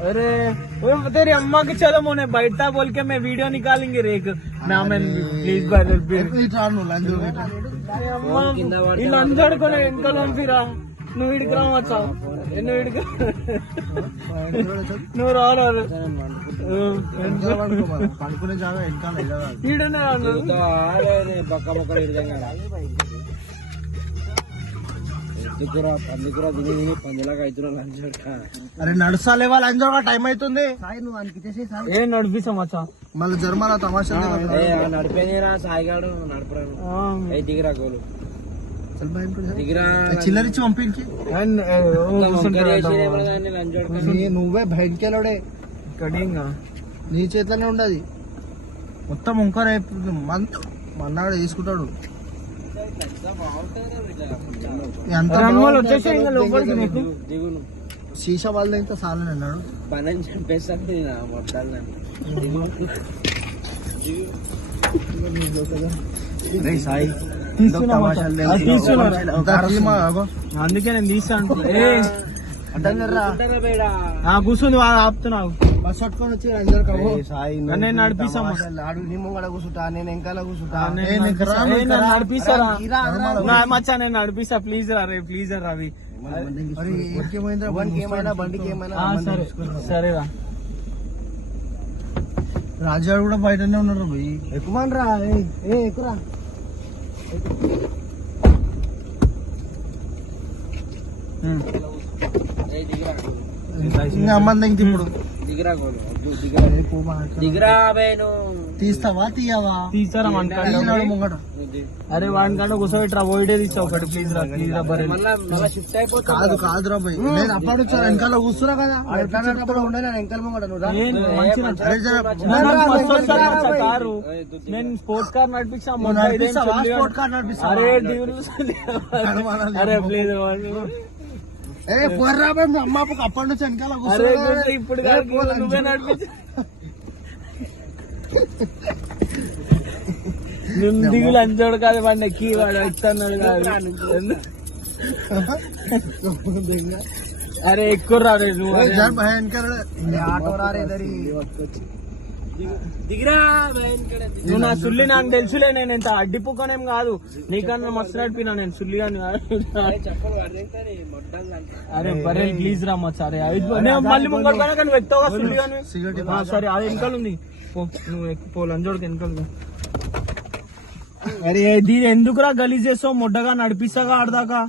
अरे तेरी अम्मा के चलो मोने बैठता बोल के मैं वीडियो निकालेंगे रे प्लीज లంజడుకొని వెనకాల పంపిరా నువ్వు ఇడికి రావచ్చా నువ్వు రావాలి పడుకునే జాగా వెనకాల ఈడనే అరే నడుస్తాలే వాళ్ళు అంజోగా టైం అవుతుంది ఏం నడిపిస్తాం మచ్చా మళ్ళీ జర్మలా తమాషా నడిపేరా సాయిగాడు నడపరాను దిగిరా గోలు చిల్లరిచ్చి పంపించి నువ్వే బయటకెళ్ళడే కడింగా నీ చేతిలోనే ఉండదు మొత్తం ఉంకర మన్నాడు తీసుకుంటాడు శీషా వాళ్ళ ఇంత సాలని అన్నాడు పని చంపేస్తాను మొత్తాన్ని సాయి అందుకే నేను తీసాను కూర్చుంది ఆపుతున్నావు బస్ పట్టుకొని వచ్చి నేను నడిపిస్తా నీ ముంగడ కూర్చుంటా నేను వెనకాల కూర్చుంటా నడిపిస్తారా మచ్చా నేను నడిపిస్తా ప్లీజ్ రా రే ప్లీజ్ రవి బండికి ఏమైనా సరేరా రాజాడు కూడా బయటనే ఉన్నారు పోయి ఎక్కువని రా ఎక్కురా అమ్మంది ఇంక ఇప్పుడు తీస్తావా తీయవా తీస్తారా ముంగట అరే వాడికంటే కూర్చోబెట్టరా ఓయిడే తీస్తావు ఒకటి ప్లీజ్ రా ప్లీజ్ రా బరే కాదు కాదురా పోయి నేను అప్పుడు వచ్చాను వెనకాల కూర్చున్నా కదా ఉండే వెనకాల ముంగట కారు నేను స్పోర్ట్స్ కార్ నడిపిస్తా అరే అరే ప్లీజ్ అమ్మకు అప్పటి నుంచి వెనకాల ఇప్పుడు నువ్వే నడిపించు దిగులు అంచోడు కాదు వాడిని ఎక్కి వాడు ఎక్తున్నాడు కాదు అరే ఎక్కువ రారే నువ్వు నువ్వు నా సుల్లి నాకు తెలుసులే నేను ఎంత అడ్డిపుక్కనేం కాదు నీకన్నా మస్తు నడిపినా నేను సుల్లి కానీ అరే బరే ప్లీజ్ రామ్మ సరే మళ్ళీ ముంగడు కానీ నువ్వు ఎక్కుతావా సుల్లి కానీ సరే అది వెనకాల ఉంది నువ్వు ఎక్కువ లంజోడికి వెనకాల అరే దీని ఎందుకురా గలీజ్ చేస్తావు మొడ్డగా నడిపిస్తాగా ఆడదాకా